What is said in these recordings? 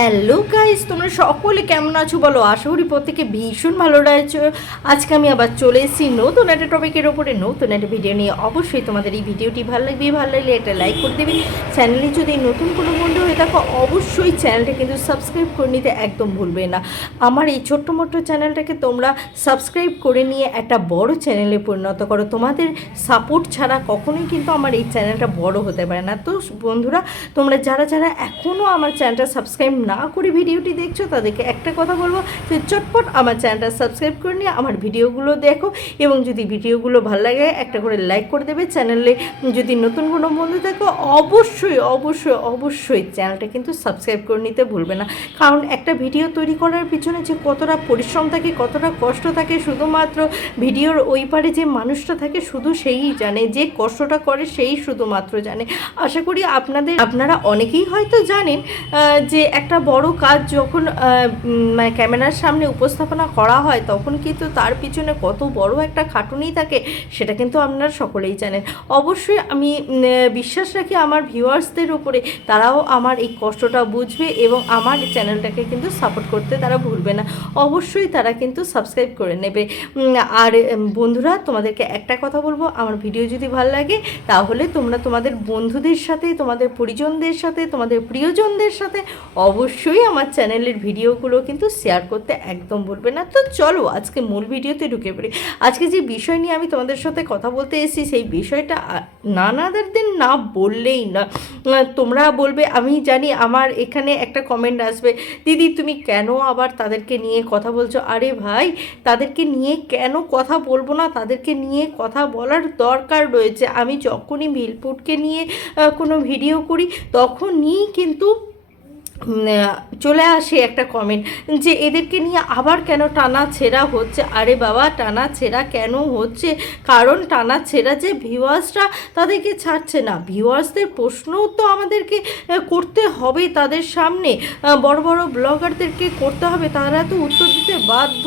Hello guys, তোমরা সকলে কেমন আছো বলো? আশা করি প্রত্যেকে ভীষণ ভালো রয়েছে। আজকে আমি আবার চলে এসেছি নতুন একটা টপিকের ওপরে নতুন একটা ভিডিও নিয়ে। অবশ্যই তোমাদের এই ভিডিওটি ভালো লাগবে, ভালো লাগলে একটা লাইক করে দেবে। চ্যানেলে যদি নতুন কোনো বন্ধু হয়ে থাকো, অবশ্যই চ্যানেলটা কিন্তু সাবস্ক্রাইব করে নিতে একদম ভুলবে না। আমার এই ছোট্ট মোট্ট চ্যানেলটাকে তোমরা সাবস্ক্রাইব করে নিয়ে একটা বড় চ্যানেলে পরিণত করো। তোমাদের সাপোর্ট ছাড়া কখনোই কিন্তু আমার এই চ্যানেলটা বড় হতে পারে না। তো বন্ধুরা, তোমরা যারা যারা এখনও আমার চ্যানেলটা সাবস্ক্রাইব না করে ভিডিওটি দেখছ, তাদেরকে একটা কথা বলব, যে চটপট আমার চ্যানেলটা সাবস্ক্রাইব করে নিয়ে আমার ভিডিওগুলো দেখো। এবং যদি ভিডিওগুলো ভালো লাগে, একটা করে লাইক করে দেবে চ্যানেলে। যদি নতুন কোনো বন্ধু থাকো, অবশ্যই অবশ্যই অবশ্যই চ্যানেলটা কিন্তু সাবস্ক্রাইব করে নিতে ভুলবে না। কারণ একটা ভিডিও তৈরি করার পিছনে যে কতটা পরিশ্রম থাকে, কতটা কষ্ট থাকে, শুধুমাত্র ভিডিওর ওই পারে যে মানুষটা থাকে, শুধু সেই জানে, যে কষ্টটা করে সেই শুধুমাত্র জানে। আশা করি আপনাদের, আপনারা অনেকেই হয়তো জানেন যে একটা বড় কাজ যখন মানে ক্যামেরার সামনে উপস্থাপনা করা হয়, তখন কিন্তু তার পিছনে কত বড় একটা খাটুনি থাকে, সেটা কিন্তু আপনারা সকলেই জানেন। অবশ্যই আমি বিশ্বাস রাখি আমার ভিউয়ার্সদের উপরে, তারাও আমার এই কষ্টটা বুঝবে এবং আমার চ্যানেলটাকে কিন্তু সাপোর্ট করতে তারা ভুলবে না। অবশ্যই তারা কিন্তু সাবস্ক্রাইব করে নেবে। আর বন্ধুরা, তোমাদেরকে একটা কথা বলব, আমার ভিডিও যদি ভালো লাগে, তাহলে তোমরা তোমাদের বন্ধুদের সাথে, তোমাদের পরিজনদের সাথে, তোমাদের প্রিয়জনদের সাথে অবশ্যই আমার চ্যানেলের ভিডিওগুলো কিন্তু শেয়ার করতে একদম ভুলবে না। তো চলো আজকে মূল ভিডিওতে ঢুকে পড়ি। আজকে যে বিষয় নিয়ে আমি তোমাদের সাথে কথা বলতে এসেছি, সেই বিষয়টা নানাদের না বললেই না। তোমরা বলবে, আমি জানি আমার এখানে একটা কমেন্ট আসবে, দিদি, তুমি কেন আবার তাদেরকে নিয়ে কথা বলছো? আরে ভাই, তাদেরকে নিয়ে কেন কথা বলব না? তাদেরকে নিয়ে কথা বলার দরকার রয়েছে। আমি যখনই ভিলপুটকে নিয়ে কোনো ভিডিও করি, তখনই কিন্তু চলে আসে একটা কমেন্ট যে এদেরকে নিয়ে আবার কেন টানা ছেঁড়া হচ্ছে? আরে বাবা, টানা ছেঁড়া কেন হচ্ছে? কারণ টানা ছেঁড়া যে ভিউয়ার্সরা তাদেরকে ছাড়ছে না। ভিউয়ার্সদের প্রশ্নও তো আমাদেরকে করতে হবে তাদের সামনে। বড় বড় ব্লগারদেরকে করতে হবে? তারা তো উত্তর দিতে বাধ্য।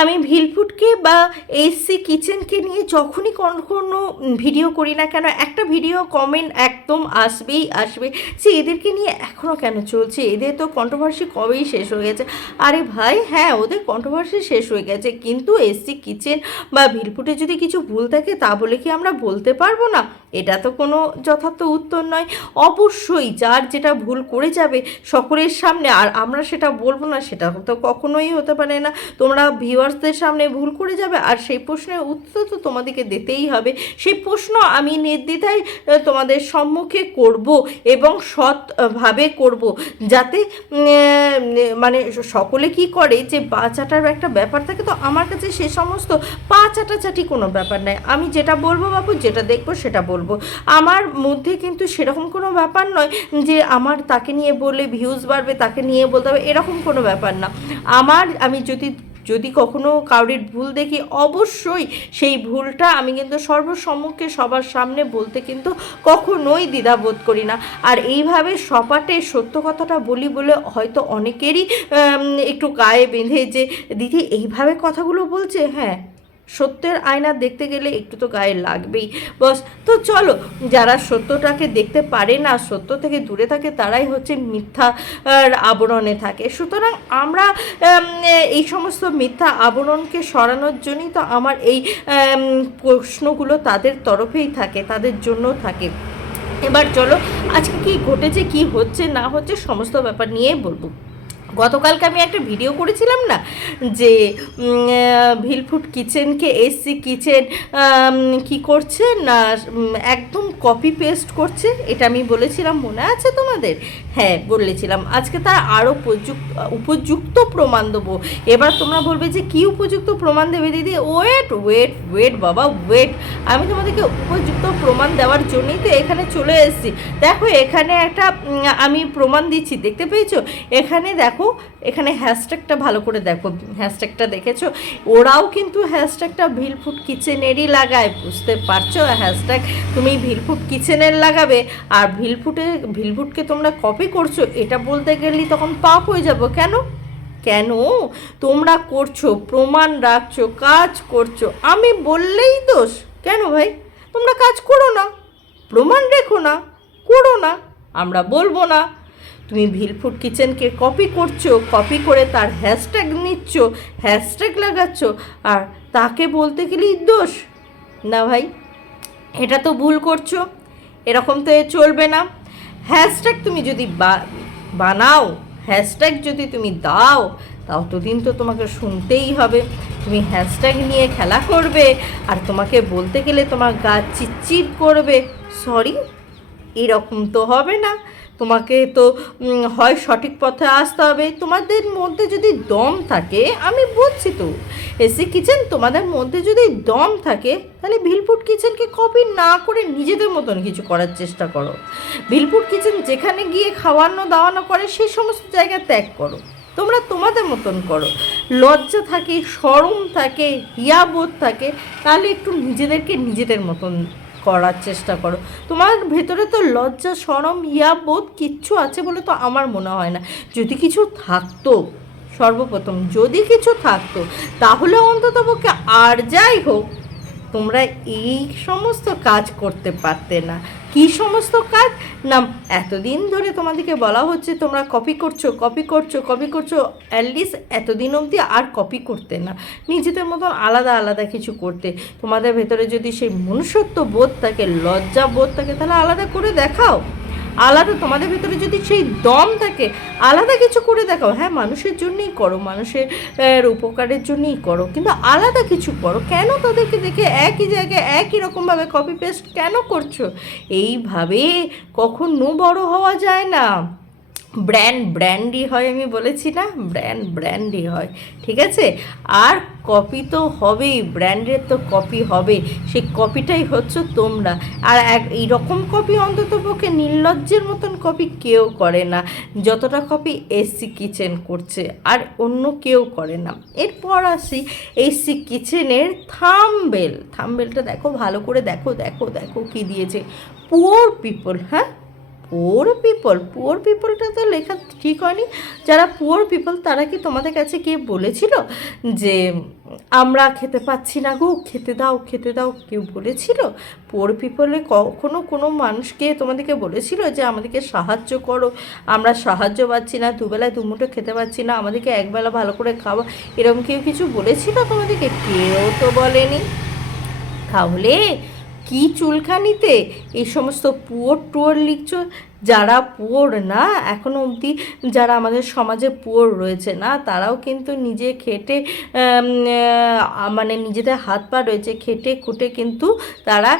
আমি ভিলফুটকে বা এসসি কিচেনকে নিয়ে যখনই কোনো ভিডিও করি না কেন, একটা ভিডিও কমেন্ট একদম আসবেই আসবে। যে এদেরকে নিয়ে এখনও কেন চলছে? এদের তো কন্ট্রোভার্সি কবেই শেষ হয়ে গেছে? আরে ভাই হ্যাঁ ওদের কন্ট্রোভার্সি শেষ হয়ে গেছে। কিন্তু এসসি কিচেন বা ভিলফুটে যদি কিছু ভুল থাকে, তা বলে কি আমরা বলতে পারব না? এটা তো কোনো যথার্থ উত্তর নয়। অবশ্যই যার যেটা ভুল করে যাবে সকলের সামনে, আর আমরা সেটা বলব না, সেটা তো কখনোই হতে পারে না। তোমরা ভিউয়ার্সদের সামনে ভুল করে যাবে, আর সেই প্রশ্নের উত্তর তো তোমাদেরকে দিতেই হবে। সেই প্রশ্ন আমি নির্দ্বিধায় তোমাদের সম্মুখে করব এবং সৎভাবে করব। যাতে মানে সকলে কি করে যে পা চাটার একটা ব্যাপার থাকে, তো আমার কাছে সে সমস্ত পা চাটাচাটি কোনো ব্যাপার নয় আমি যেটা বলব বাবু যেটা দেখব সেটা বলব। আমার মধ্যে কিন্তু সেরকম কোনো ব্যাপার নয় যে আমার তাকে নিয়ে বললে ভিউজ বাড়বে, তাকে নিয়ে বলতে হবে, এরকম কোনো ব্যাপার না। আমার, আমি যদি যদি কখনো কাউরির ভুল দেখি, অবশ্যই সেই ভুলটা আমি কিন্তু সর্বসম্মুখে সবার সামনে বলতে কিন্তু কখনোই দ্বিধাবোধ করি না। আর এইভাবে সপাটে সত্য কথাটা বলি বলে হয়তো অনেকেরই একটু গায়ে বেঁধে যে, দিদি, এইভাবে কথাগুলো বলছে? হ্যাঁ। সত্যের আয়না দেখতে গেলে একটু তো গায়ে লাগবেই। বস, তো চলো, যারা সত্যটাকে দেখতে পারে না, সত্য থেকে দূরে থাকে, তারাই হচ্ছে মিথ্যা আবরণে থাকে। সুতরাং আমরা এই সমস্ত মিথ্যা আবরণকে সরানোর জন্যই তো আমার এই প্রশ্নগুলো তাদের তরফেই থাকে, তাদের জন্য থাকে। এবার চলো, আজকে কি ঘটেছে, কি হচ্ছে, না হচ্ছে, সমস্ত ব্যাপার নিয়ে বলব। গতকালকে আমি একটা ভিডিও করেছিলাম না, যে ভিলফুট কিচেনকে এসসি কিচেন কি করছে না একদম কপি পেস্ট করছে, এটা আমি বলেছিলাম, মনে আছে তোমাদের? হ্যাঁ বলেছিলাম। আজকে তার আরও উপযুক্ত উপযুক্ত প্রমাণ দেবো। এবার তোমরা বলবে যে, কি উপযুক্ত প্রমাণ দেবে দিদি? ওয়েট ওয়েট ওয়েট বাবা ওয়েট আমি তোমাদেরকে উপযুক্ত প্রমাণ দেওয়ার জন্যই তো এখানে চলে এসেছি। দেখো, এখানে একটা আমি প্রমাণ দিচ্ছি, দেখতে পেয়েছ? এখানে দেখো এখানে হ্যাশট্যাগটা ভালো করে দেখো হ্যাশট্যাগটা দেখেছ? ওরাও কিন্তু হ্যাশট্যাগটা ভিলফুট কিচেনেরই লাগায়, বুঝতে পারছ? হ্যাশট্যাগ তুমি ভিলফুট কিচেনের লাগাবে, আর ভিলফুটে, ভিলফুটকে তোমরা কপি করছ, এটা বলতে গেলেই তখন পাপ হয়ে যাব। কেন? কেন? তোমরা করছ, প্রমাণ রাখছো, কাজ করছ, আমি বললেই দোষ। কেন ভাই? তোমরা কাজ করো না, প্রমাণ রেখো না, করো না, আমরা বলব না। তুমি ভিলফুড কিচেনকে কপি করছ কপি করে তার হ্যাশট্যাগ নিচ্ছ হ্যাশট্যাগ লাগাচ্ছ, আর তাকে বলতে গেলেই দোষ। না ভাই, এটা তো ভুল করছ, এরকম তো এ চলবে না। হ্যাশট্যাগ তুমি যদি বানাও হ্যাশট্যাগ যদি তুমি দাও তাও তো তোমাকে শুনতেই হবে। তুমি হ্যাশট্যাগ নিয়ে খেলা করবে, আর তোমাকে বলতে গেলে তোমার গা চিটচিট করবে। সরি এরকম তো হবে না। তোমাকে তো হয় সঠিক পথে আসতে হবে। তোমাদের মধ্যে যদি দম থাকে, আমি বলছি তো। এসি কিচেন তোমাদের মধ্যে যদি দম থাকে, তাহলে ভিলপুট কিচেনকে কপি না করে নিজেদের মতন কিছু করার চেষ্টা করো। ভিলপুট কিচেন যেখানে গিয়ে খাওয়ানো, দাওয়ানো করে সেই সমস্ত জায়গা ত্যাগ করো। তোমরা তোমাদের মতন করো। লজ্জা থাকে সরম থাকে হিয়াবোধ থাকে, তাহলে একটু নিজেদেরকে নিজেদের মতন করার চেষ্টা করো। তোমার ভেতরে তো লজ্জা, সরম, ইয়া বোধ কিচ্ছু আছে বলে তো আমার মনে হয় না। যদি কিছু থাকতো সর্বপ্রথম, যদি কিছু থাকতো, তাহলে অন্তত পক্ষে আর যাই হোক, তোমরা এই সমস্ত কাজ করতে পারতে না। কি সমস্ত কাজ? না এতদিন ধরে তোমাদেরকে বলা হচ্ছে তোমরা কপি করছ কপি করছ কপি করছ অ্যাটলিস্ট এতদিন অবধি আর কপি করতে না। নিজেদের মতন আলাদা আলাদা কিছু করতে। তোমাদের ভেতরে যদি সেই মনুষ্যত্ব বোধ থাকে লজ্জা বোধ থাকে, তাহলে আলাদা করে দেখাও। আলাদা, তোমাদের ভিতরে যদি সেই দম থাকে, আলাদা কিছু করে দেখাও। হ্যাঁ মানুষের জন্যই করো, মানুষের উপকারের জন্যই করো, কিন্তু আলাদা কিছু করো। কেন তাদেরকে দেখে একই জায়গায় একই রকমভাবে কপি পেস্ট কেন করছ? এইভাবে কখনো বড় হওয়া যায় না। ব্র্যান্ড ব্র্যান্ডই হয় আমি বলেছি না, ব্র্যান্ড ব্র্যান্ডই হয়, ঠিক আছে? আর কপি তো হবেই, ব্র্যান্ডের তো কপি হবে, সেই কপিটাই হচ্ছে তোমরা। আর এক, এইরকম কপি অন্তত পক্ষে নির্লজ্জের মতন কপি কেউ করে না। যতটা কপি এসি কিচেন করছে, আর অন্য কেউ করে না। এরপর আসি এসি কিচেনের থামবেল। থামবেলটা দেখো, ভালো করে দেখো দেখো দেখো কি দিয়েছে। পুয়ার পিপল হ্যাঁ? পুয়ার পিপল পুয়ার পিপলটা তো লেখা ঠিক হয়নি। যারা পুয়ার পিপল তারা কি তোমাদের কাছে কে বলেছিল যে, আমরা খেতে পাচ্ছি না গো, খেতে দাও খেতে দাও? কেউ বলেছিল? পুয়ার পিপলে কখনো কোনো মানুষকে তোমাদেরকে বলেছিল যে, আমাদেরকে সাহায্য করো, আমরা সাহায্য পাচ্ছি না, দুবেলায় দুমুঠো খেতে পাচ্ছি না, আমাদেরকে একবেলা ভালো করে খাওয়া এরকম কেউ কিছু বলেছিল তোমাদেরকে? কেউ তো বলেনি। তাহলে কি চুলখানিতে? এই সমস্ত পুয়োর টুয়োর লিখছো? যারা পুয়োর না এখনও অবধি যারা আমাদের সমাজে পুয়োর রয়েছে না, তারাও কিন্তু নিজে খেটে মানে নিজেদের হাত পা রয়েছে খেটে খুটে কিন্তু তারা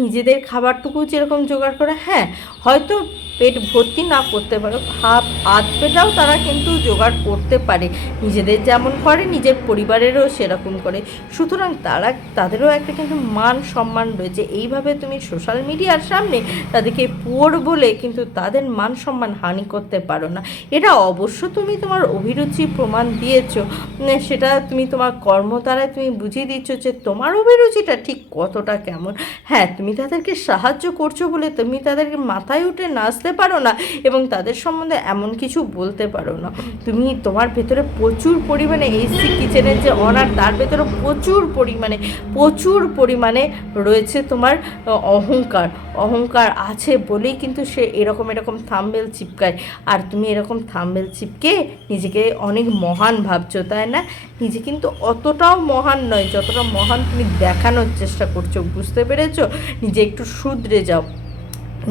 নিজেদের খাবারটুকু যেরকম জোগাড় করে হ্যাঁ হয়তো পেট ভর্তি না করতে পারো হাফ হাত পেটাও তারা কিন্তু জোগাড় করতে পারে। নিজেদের যেমন করে, নিজের পরিবারেরও সেরকম করে। সুতরাং তারা, তাদেরও একটা কিন্তু মান সম্মান রয়েছে। এইভাবে তুমি সোশ্যাল মিডিয়ার সামনে তাদেরকে পুয়োর বলে কিন্তু তাদের মান সম্মান হানি করতে পারো না। এটা অবশ্য তুমি তোমার অভিরুচি প্রমাণ দিয়েছ। সেটা তুমি তোমার কর্ম দ্বারায় তুমি বুঝিয়ে দিচ্ছ যে তোমার অভিরুচিটা ঠিক কতটা কেমন। হ্যাঁ তুমি তাদেরকে সাহায্য করছ বলে তুমি তাদেরকে মাথায় উঠে নাচতে পারো না এবং তাদের সম্বন্ধে এমন কিছু বলতে পারো না। তুমি তোমার ভেতরে প্রচুর পরিমাণে এসি কিচেনের যে অনার তার ভেতরে প্রচুর পরিমাণে প্রচুর পরিমাণে রয়েছে তোমার অহংকার। অহংকার আছে বলেই কিন্তু সে এরকম এরকম এরকম থাম্বেল চিপকায়। আর তুমি এরকম থাম্বেল চিপকে নিজেকে অনেক মহান ভাবছ, তাই না? নিজে কিন্তু অতটাও মহান নয়, যতটা মহান তুমি দেখানোর চেষ্টা করছ, বুঝতে পেরেছ? নিজে একটু শুধরে যাও।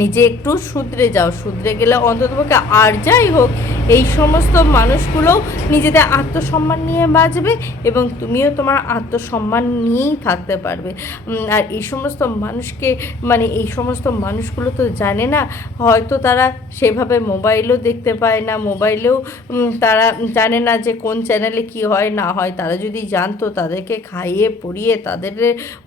নিজে একটু শুধরে যাও, শুধরে গেলে অন্ততপক্ষে আর যাই হোক, এই সমস্ত মানুষগুলোও নিজেদের আত্মসম্মান নিয়ে বাঁচবে এবং তুমিও তোমার আত্মসম্মান নিয়েই থাকতে পারবে। আর এই সমস্ত মানুষকে মানে এই সমস্ত মানুষগুলো তো জানে না, হয়তো তারা সেভাবে মোবাইলও দেখতে পায় না, মোবাইলেও তারা জানে না যে কোন চ্যানেলে কি হয়, না হয়। তারা যদি জানতো, তাদেরকে খাইয়ে পরিয়ে তাদের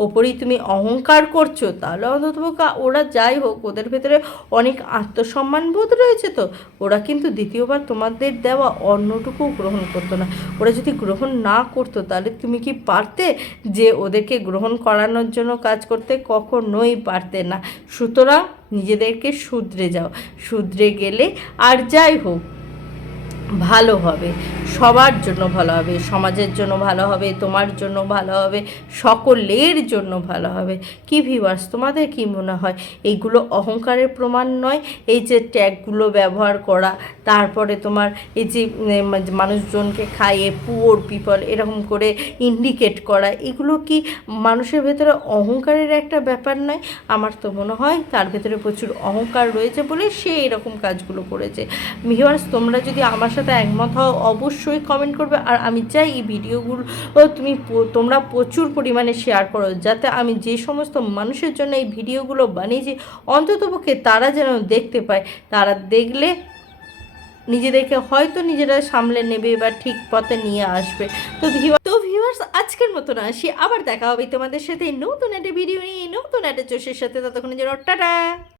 ওপরেই তুমি অহংকার করছ, তাহলে অন্তত ওরা যাই হোক, ওদের ভেতরে অনেক আত্মসম্মান বোধ রয়েছে তো? ওরা কিন্তু দ্বিতীয়বার তোমাদের দেওয়া অন্নটুকু গ্রহণ করতো না। ওরা যদি গ্রহণ না করতো, তাহলে তুমি কি পারতে যে ওদেরকে গ্রহণ করানোর জন্য কাজ করতে? কখনোই পারতে না। সুতরাং নিজেদেরকে শুধরে যাও। শুধরে গেলে আর যাই হোক, ভালো হবে। সবার জন্য ভালো হবে, সমাজের জন্য ভালো হবে, তোমার জন্য ভালো হবে, সকলের জন্য ভালো হবে। কি ভিউয়ার্স তোমাদের কি মনে হয়? এইগুলো অহংকারের প্রমাণ নয়, এই যে ট্যাগগুলো ব্যবহার করা, তারপরে তোমার এই যে মানুষজনকে খাইয়ে পুয়োর পিপল এরকম করে ইন্ডিকেট করা, এগুলো কি মানুষের ভেতরে অহংকারের একটা ব্যাপার নয়? আমার তো মনে হয় তার ভেতরে প্রচুর অহংকার রয়েছে বলে সে এরকম কাজগুলো করেছে। ভিউয়ার্স তোমরা যদি আমার সাথে একমত হও, অবশ্যই কমেন্ট করবে। আর আমি চাই এই ভিডিওগুলো তুমি তোমরা প্রচুর পরিমাণে শেয়ার করো, যাতে আমি যে সমস্ত মানুষের জন্য এই ভিডিওগুলো বানিয়েছি অন্ততপক্ষে তারা যেন দেখতে পায়। তারা দেখলে নিজেদেরকে হয়তো নিজেরা সামলে নেবে বা ঠিক পথে নিয়ে আসবে। তো তো ভিউয়ার্স আজকের মতন আসি। আবার দেখা হবে তোমাদের সাথে নতুন একটা ভিডিও নিয়ে, নতুন একটা চোষের সাথে। ততক্ষণের জন্য টাটা!